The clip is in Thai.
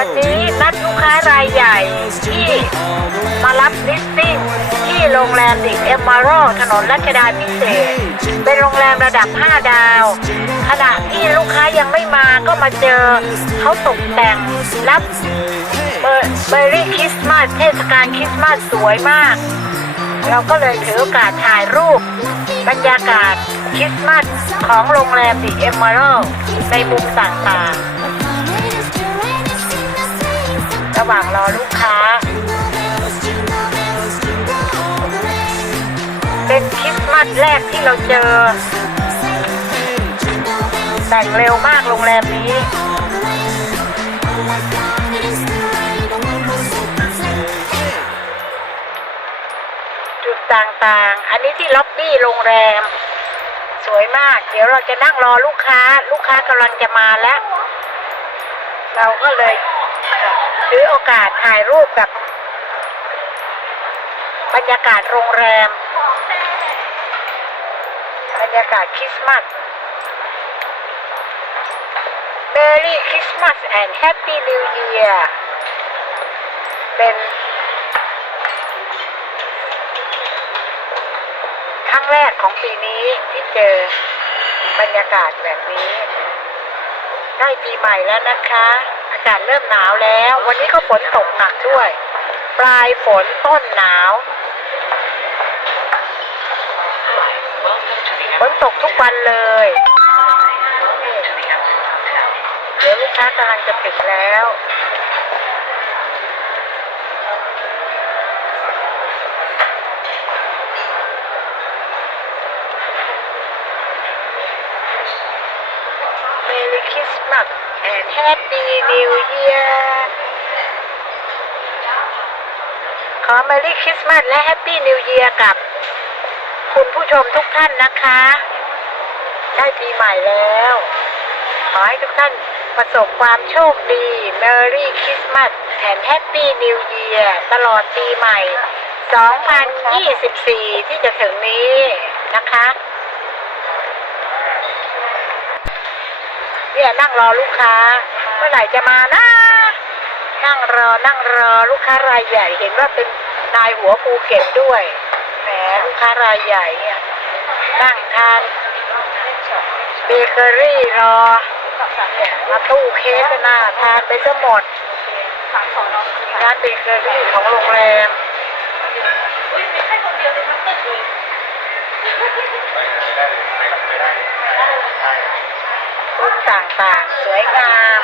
วันนี้นัดลูกค้ารายใหญ่ที่มารับลิสติ้งที่โรงแรมดิเอมมาโรถนนรัชดาพิเศษ เป็นโรงแรมระดับ 5 ดาว ขณะที่ลูกค้ายังไม่มาก็มาเจอเขาตกแต่งรับเบอร์รี่คริสต์มาสเทศกาลคริสต์มาสสวยมาก เราก็เลยถือโอกาสถ่ายรูป บรรยากาศคริสต์มาสของโรงแรมดิเอมมาโรในมุมต่างๆ ระหว่างรอลูกค้า เป็นคริสต์มาสแรกที่เราเจอ แต่งเร็วมากโรงแรมนี้จุดต่างๆ อันนี้ที่ล็อบบี้โรงแรม สวยมาก เดี๋ยวเราจะนั่งรอลูกค้า ลูกค้ากำลังจะมาแล้ว เราก็เลย ถือโอกาสถ่ายรูปกับบรรยากาศโรงแรม บรรยากาศคริสต์มาส Merry Christmas and Happy New Year เป็นครั้งแรกของปีนี้ที่เจอบรรยากาศแบบนี้ใกล้ปีใหม่แล้วนะคะากาศเริ่มหนาวแล้ว วันนี้ก็ฝนตกหนักด้วย ปลายฝนต้นหนาว ฝนตกทุกวันเลย เดี๋ยวลูกค้ากำลังจะถึงแล้ว Merry Christmas and Happy New Year ขอ Merry Christmas และ Happy New Year กับ คุณผู้ชมทุกท่านนะคะได้ปีใหม่แล้ว ขอให้ทุกท่านประสบความโชคดี Merry Christmas and Happy New Year ตลอดปีใหม่ 2024 ที่จะถึงนี้นะคะ เนี่ยนั่งรอลูกค้า เมื่อไหร่จะมานะ นั่งรอนั่งรอลูกค้ารายใหญ่ เห็นว่าเป็นนายหัวภูเก็ตด้วยแหมลูกค้ารายใหญ่เนี่ยนั่งทานเบเกอรี่รอเนี่ยมาตู้เค้กก็น่าทานไปซะหมดร้านเบเกอรี่ของโรงแรมรุ่น ต่างๆ สวยงาม